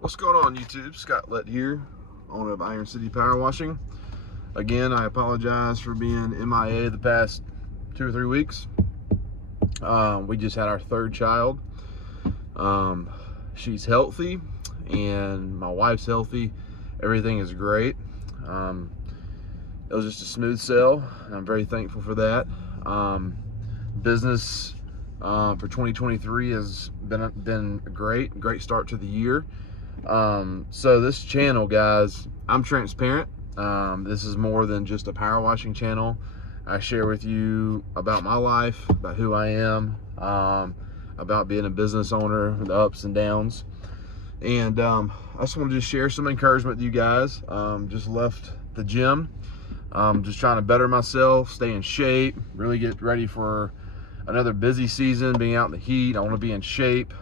What's going on, YouTube? Scott Lett here, owner of Iron City Power Washing. Again, I apologize for being MIA the past 2 or 3 weeks. We just had our third child. She's healthy and my wife's healthy. Everything is great. It was just a smooth sail, and I'm very thankful for that. Business for 2023 has been a great start to the year. So this channel, guys, I'm transparent. This is more than just a power washing channel. I share with you about my life, about who I am, about being a business owner, the ups and downs. And I just wanted to share some encouragement with you guys. Just left the gym. Just trying to better myself, stay in shape, really get ready for another busy season, being out in the heat. I want to be in shape.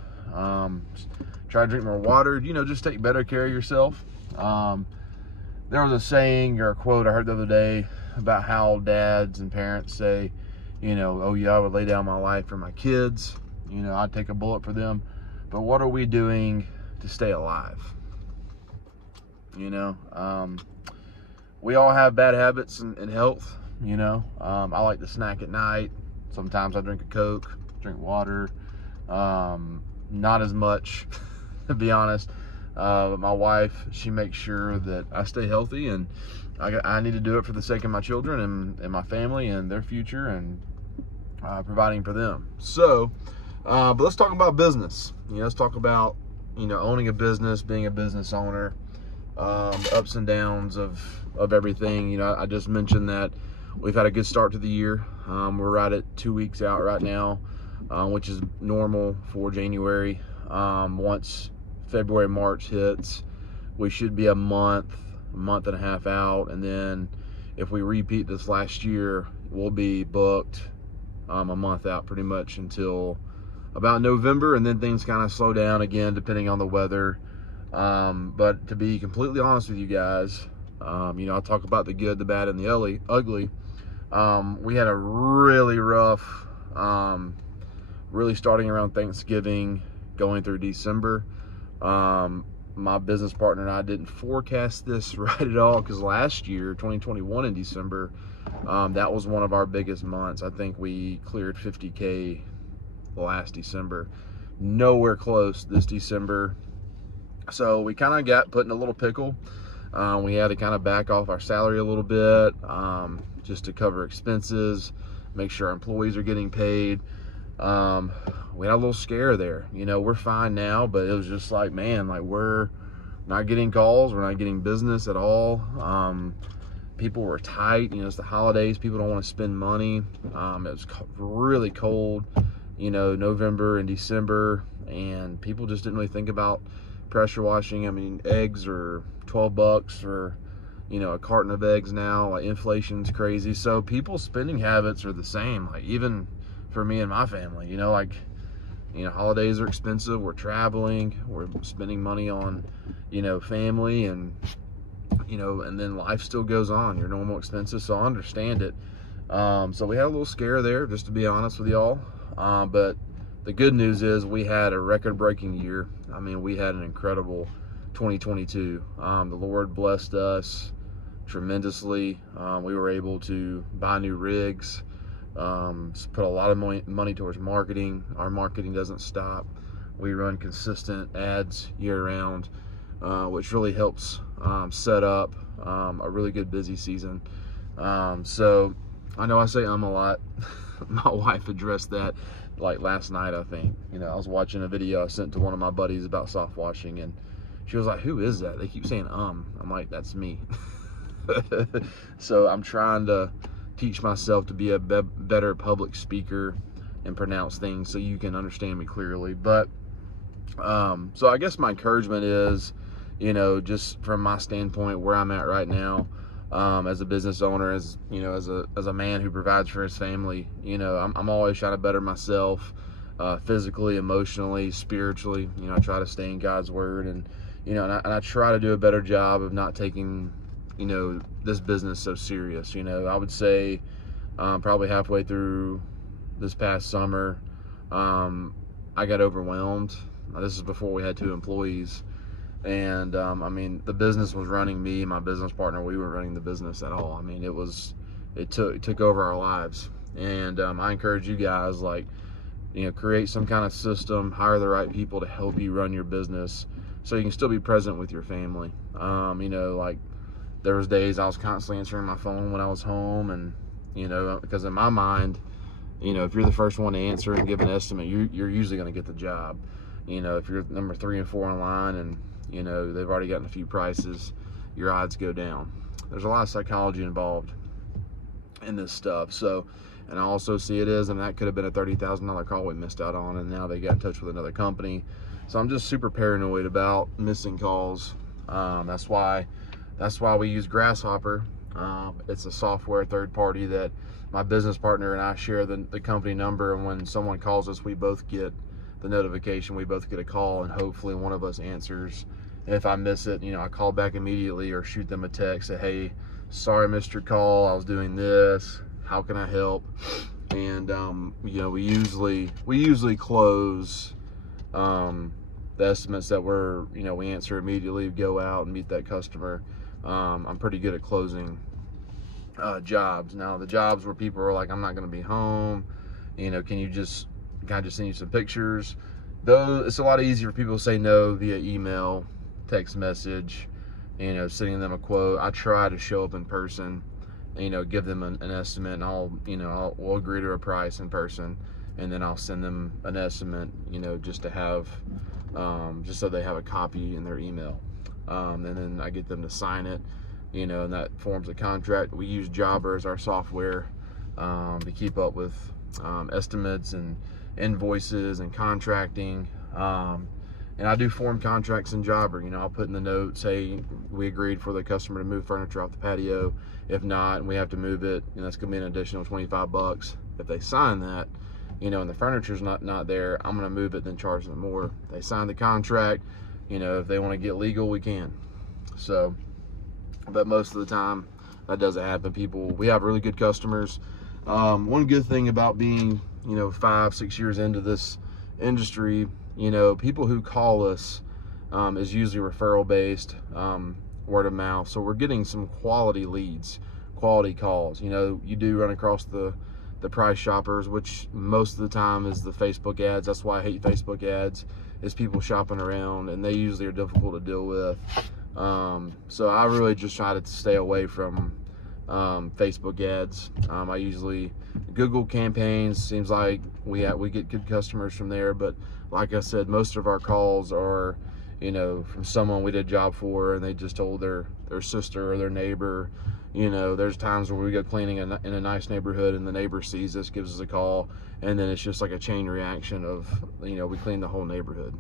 Try to drink more water, just take better care of yourself. There was a saying or a quote I heard the other day about how dads and parents say, oh yeah, I would lay down my life for my kids. I'd take a bullet for them. But what are we doing to stay alive? We all have bad habits in health. I like to snack at night. Sometimes I drink a Coke, drink water. Not as much, to be honest. But my wife, she makes sure that I stay healthy, and I need to do it for the sake of my children and my family and their future, and providing for them. So, but let's talk about business. Let's talk about, owning a business, being a business owner, the ups and downs of everything. I just mentioned that we've had a good start to the year. We're right at 2 weeks out right now, which is normal for January. Once February, March hits, we should be a month and a half out. And then if we repeat this last year, we'll be booked a month out pretty much until about November. And then things kind of slow down again, depending on the weather. But to be completely honest with you guys, I'll talk about the good, the bad, and the ugly. We had a really rough, really starting around Thanksgiving, going through December. My business partner and I didn't forecast this right at all, because last year, 2021 in December, that was one of our biggest months. I think we cleared 50K last December. Nowhere close this December. So we kind of got put in a little pickle. We had to kind of back off our salary a little bit, just to cover expenses, make sure our employees are getting paid. We had a little scare there. We're fine now, but it was just like, man, like, we're not getting calls, we're not getting business at all. People were tight. It's the holidays, people don't want to spend money. It was really cold, November and December, and people just didn't really think about pressure washing. I mean, eggs are 12 bucks for, a carton of eggs now. Like, inflation's crazy. So people's spending habits are the same. Like, even for me and my family, holidays are expensive. We're traveling, we're spending money on, family, and, and then life still goes on, your normal expenses. So I understand it. So we had a little scare there, just to be honest with y'all. But the good news is we had a record-breaking year. I mean, we had an incredible 2022. The Lord blessed us tremendously. We were able to buy new rigs, put a lot of money towards marketing. Our marketing doesn't stop. We run consistent ads year-round, which really helps set up a really good busy season. So I know I say a lot. My wife addressed that like last night, I think. I was watching a video I sent to one of my buddies about soft washing, and she was like, who is that? They keep saying I'm like, that's me. So I'm trying to teach myself to be a better public speaker and pronounce things so you can understand me clearly. But so I guess my encouragement is, just from my standpoint, where I'm at right now, as a business owner, as a man who provides for his family, I'm always trying to better myself, physically, emotionally, spiritually. I try to stay in God's word, and I try to do a better job of not taking this business so serious. I would say probably halfway through this past summer, I got overwhelmed. This is before we had 2 employees. And I mean, the business was running me and my business partner. We weren't running the business at all. I mean, it took over our lives. And I encourage you guys, like, create some kind of system, hire the right people to help you run your business so you can still be present with your family. Like, there was days I was constantly answering my phone when I was home, and because in my mind, if you're the first one to answer and give an estimate, you're usually going to get the job. If you're number 3 and 4 in line and they've already gotten a few prices, your odds go down. There's a lot of psychology involved in this stuff. So, and I also see it is, and that could have been a $30,000 call we missed out on, and now they got in touch with another company. So I'm just super paranoid about missing calls. That's why we use Grasshopper. It's a software third party that my business partner and I share the company number, and when someone calls us, we both get the notification, we both get a call, and hopefully one of us answers. And if I miss it, I call back immediately or shoot them a text, say, hey, sorry I missed your call, I was doing this, how can I help? And we usually close the estimates that we answer immediately, go out and meet that customer. I'm pretty good at closing jobs. Now, the jobs where people are like, I'm not going to be home, can I just send you some pictures? Though it's a lot easier for people to say no via email, text message, sending them a quote. I try to show up in person, give them an estimate, and we'll agree to a price in person, and then I'll send them an estimate, just to have, just so they have a copy in their email. And then I get them to sign it, and that forms a contract. We use Jobber as our software to keep up with estimates and invoices and contracting. And I do form contracts in Jobber. I'll put in the notes, hey, we agreed for the customer to move furniture off the patio. If not, and we have to move it, that's going to be an additional $25. If they sign that, and the furniture's not there, I'm going to move it, then charge them more. If they sign the contract, if they want to get legal, we can. So, but most of the time, that doesn't happen. We have really good customers. One good thing about being, 5-6 years into this industry, people who call us is usually referral based, word of mouth. So we're getting some quality leads, quality calls. You do run across the price shoppers, which most of the time is the Facebook ads. That's why I hate Facebook ads, is people shopping around, and they usually are difficult to deal with. So I really just try to stay away from Facebook ads. I usually Google campaigns. Seems like we get good customers from there, but like I said, most of our calls are from someone we did a job for, and they just told their sister or their neighbor. There's times where we go cleaning in a nice neighborhood, and the neighbor sees us, gives us a call, and then it's just like a chain reaction of we clean the whole neighborhood.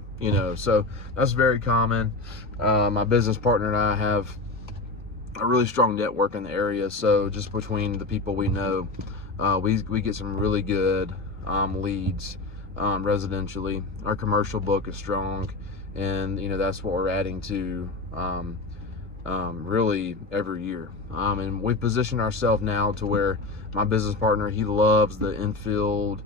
So that's very common. My business partner and I have a really strong network in the area, so just between the people we know, we get some really good leads residentially. Our commercial book is strong, and that's what we're adding to really every year. And we've positioned ourselves now to where my business partner, he loves the infield,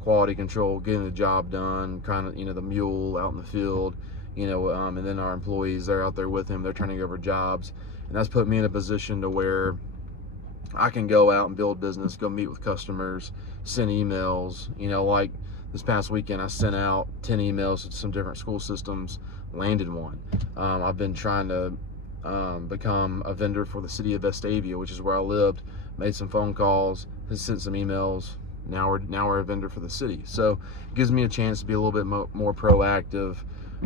quality control, getting the job done, kind of the mule out in the field, and then our employees, they're out there with him, they're turning over jobs. And that's put me in a position to where I can go out and build business, go meet with customers, send emails. Like this past weekend, I sent out 10 emails to some different school systems, landed one. I've been trying to become a vendor for the city of Vestavia, which is where I lived, made some phone calls, sent some emails. Now we're a vendor for the city. So it gives me a chance to be a little bit more proactive,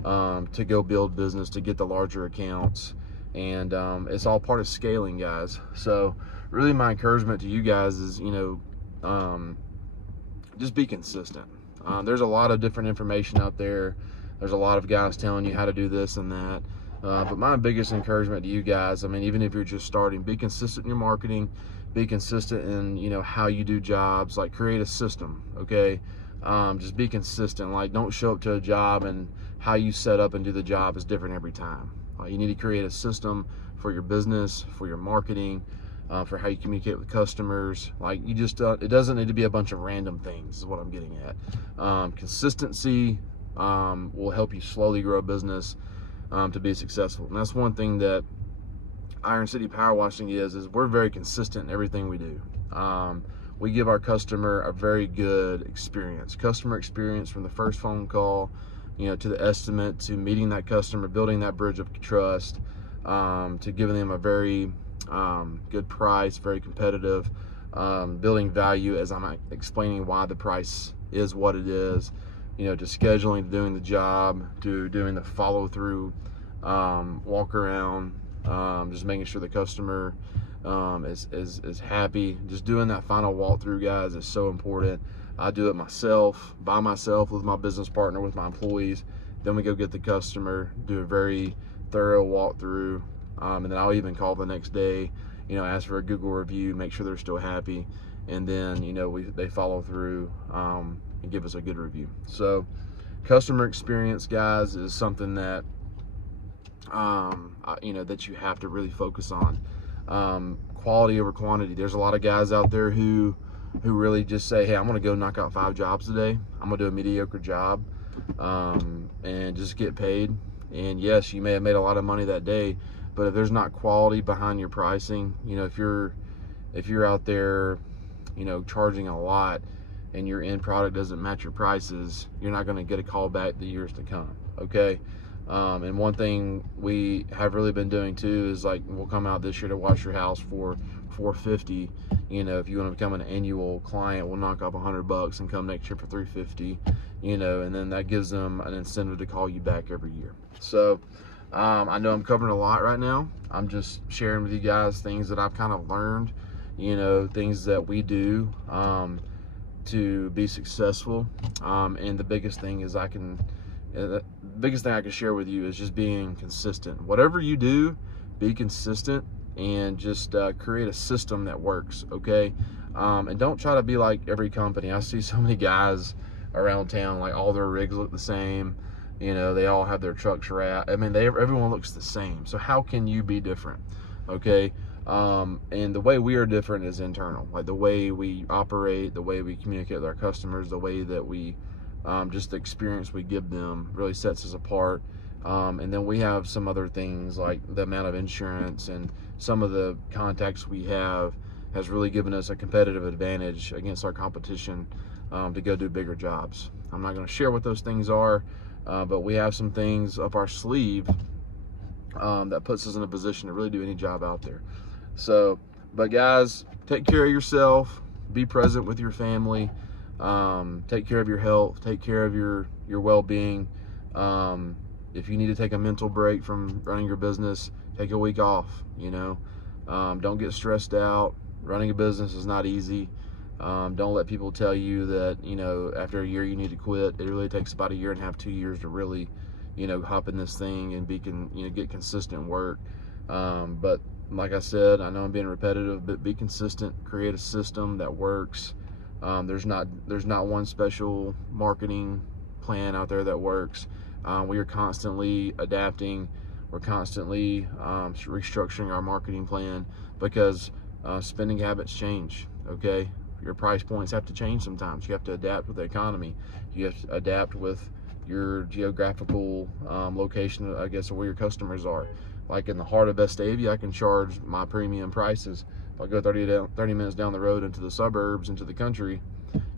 to go build business, to get the larger accounts. And it's all part of scaling, guys. So really my encouragement to you guys is, just be consistent. There's a lot of different information out there. There's a lot of guys telling you how to do this and that. But my biggest encouragement to you guys, even if you're just starting, be consistent in your marketing, be consistent in, how you do jobs, like create a system, okay? Just be consistent. Like, don't show up to a job and how you set up and do the job is different every time. You need to create a system for your business, for your marketing, for how you communicate with customers. Like, you just, it doesn't need to be a bunch of random things, is what I'm getting at. Consistency will help you slowly grow a business. to be successful. And that's one thing that Iron City Power Washing is we're very consistent in everything we do. We give our customer a very good experience, customer experience, from the first phone call, to the estimate, to meeting that customer, building that bridge of trust, to giving them a very good price, very competitive, building value as I'm explaining why the price is what it is, to scheduling, to doing the job, to doing the follow through, walk around, just making sure the customer is happy. Just doing that final walkthrough, guys, is so important. I do it myself, by myself, with my business partner, with my employees. Then we go get the customer, do a very thorough walkthrough, and then I'll even call the next day, ask for a Google review, make sure they're still happy, and then they follow through and give us a good review. So customer experience, guys, is something that that you have to really focus on. Quality over quantity. There's a lot of guys out there who really just say, hey, I'm gonna go knock out 5 jobs today, I'm gonna do a mediocre job, and just get paid. And yes, you may have made a lot of money that day, but if there's not quality behind your pricing, if you're out there charging a lot and your end product doesn't match your prices, you're not going to get a call back the years to come. Okay. And one thing we have really been doing too is, like, we'll come out this year to wash your house for $450. If you want to become an annual client, we'll knock off $100 and come next year for $350. And then that gives them an incentive to call you back every year. So I know I'm covering a lot right now. I'm just sharing with you guys things that I've kind of learned, things that we do to be successful. And the biggest thing is the biggest thing I can share with you is just being consistent. Whatever you do, be consistent, and just create a system that works, okay? And don't try to be like every company. I see so many guys around town, like, all their rigs look the same. They all have their trucks wrapped. I mean, everyone looks the same. So how can you be different, okay? And the way we are different is internal. Like, the way we operate, the way we communicate with our customers, the way that we just the experience we give them really sets us apart. And then we have some other things, like the amount of insurance and some of the contacts we have has really given us a competitive advantage against our competition to go do bigger jobs. I'm not going to share what those things are, but we have some things up our sleeve that puts us in a position to really do any job out there. So, but guys, take care of yourself, be present with your family, take care of your health, take care of your well-being. If you need to take a mental break from running your business, take a week off. Don't get stressed out. Running a business is not easy. Don't let people tell you that after a year you need to quit. It really takes about 1.5 years, 2 years to really hop in this thing and get consistent work. But like I said, I know I'm being repetitive, but be consistent, create a system that works. There's not one special marketing plan out there that works. We are constantly adapting. We're constantly restructuring our marketing plan because spending habits change, okay? Your price points have to change sometimes. You have to adapt with the economy. You have to adapt with your geographical location, I guess, of where your customers are. Like in the heart of Vestavia, I can charge my premium prices. If I go 30 minutes down the road into the suburbs, into the country,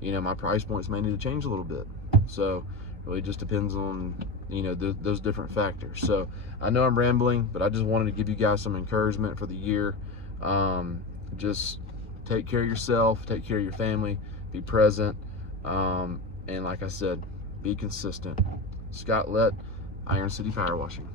my price points may need to change a little bit. So it really just depends on, those different factors. So I know I'm rambling, but I just wanted to give you guys some encouragement for the year. Just take care of yourself, take care of your family, be present, and like I said, be consistent. Scott Lett, Iron City Power Washing.